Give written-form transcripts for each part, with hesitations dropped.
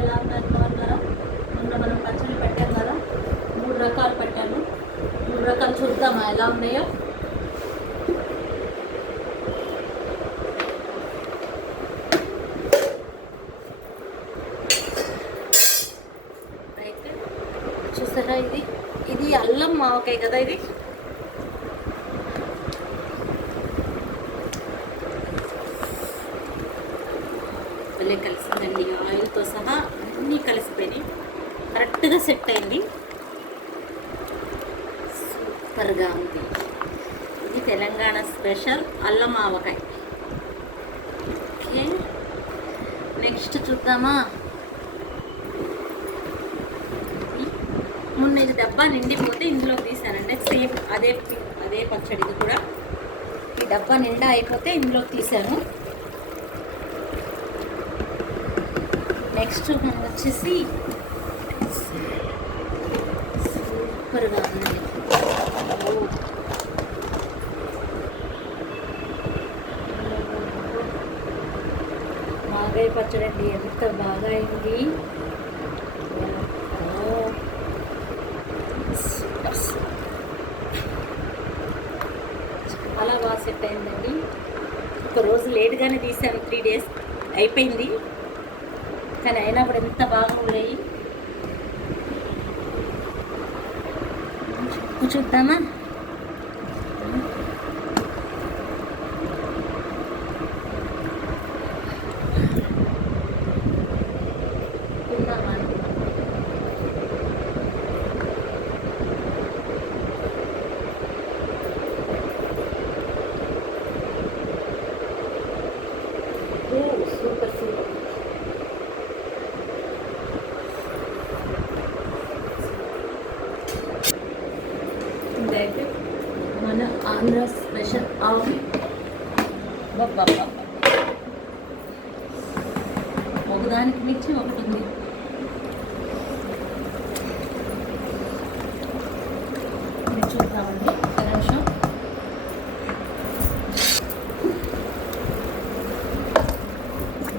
ఎలా ఉన్నారు బాగున్నారా? మొన్న మనం పచ్చడి పెట్టాం కదా, 3 రకాలు పెట్టాను. 3 రకాలు చూద్దామా ఎలా ఉన్నాయో. అయితే చూసారా, ఇది అల్లం మావకాయ కదా. ఇది భలే కలిసిందండి, ఆయిల్తో సహా అన్నీ కలిసిపోయినాయి, కరెక్ట్గా సెట్ అయింది, సూపర్గా ఉంది. ఇది తెలంగాణ స్పెషల్ అల్లం ఆవకాయ. ఓకే, నెక్స్ట్ చూద్దామా. మొన్న ఇది డబ్బా నిండిపోతే ఇందులో తీసానంటే సేమ్ అదే పచ్చడి. ఇది కూడా ఈ డబ్బా నిండా అయిపోతే ఇందులో తీసాను. నెక్స్ట్ మనం వచ్చేసి సూపర్గా ఉంది మాగాయ పచ్చడి అండి. ఎంత బాగా అయింది, చాలా బాగా సెట్ అయిందండి. ఒకరోజు లేట్గానే తీసాను, 3 డేస్ అయిపోయింది, కానీ అయినా కూడా ఎంత బాగా ఉన్నాయి. చూద్దామా. Super super. ఇదైతే మన ఆంధ్ర స్పెషల్ ఆవు. బాబా ఒకదానికి మించి ఒకటి ఉంది. చూద్దామండి ఒక నిమిషం.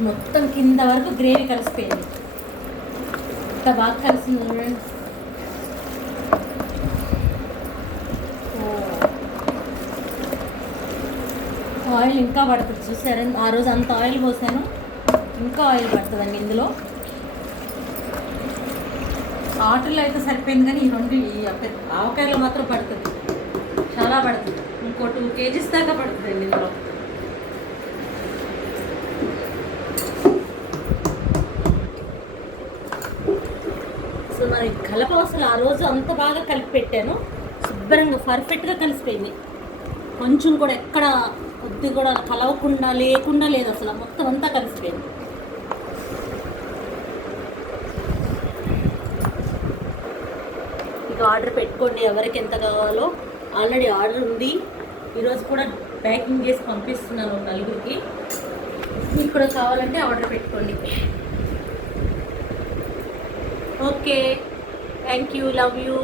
మొత్తం కింద వరకు గ్రేవీ కలిసిపోయింది, ఇంత బాగా కలిసింది చూడండి. ఆయిల్ ఇంకా పడుతుంది చూసారా, ఆ రోజు అంత ఆయిల్ పోసాను, ఇంకా ఆయిల్ పడుతుందండి ఇందులో. ఆటల్లో అయితే సరిపోయింది, కానీ ఈ ఆవకాయలో మాత్రం పడుతుంది, చాలా పడుతుంది. ఇంకో 2 kgs దాకా పడుతుందండి ఇందులో. సో మరి కలప అసలు ఆ రోజు అంత బాగా కలిపి పెట్టాను, శుభ్రంగా పర్ఫెక్ట్గా కలిసిపోయింది. కొంచెం కూడా ఎక్కడ కొద్ది కూడా కలవకుండా లేకుండా లేదు, అసలు మొత్తం అంతా కలిసిపోయింది. ఇక ఆర్డర్ పెట్టుకోండి ఎవరికి ఎంత కావాలో. ఆల్రెడీ ఆర్డర్ ఉంది, ఈరోజు కూడా ప్యాకింగ్ చేసి పంపిస్తున్నాను 4గురికి. మీకు కూడా కావాలంటే ఆర్డర్ పెట్టుకోండి. Okay, thank you, love you.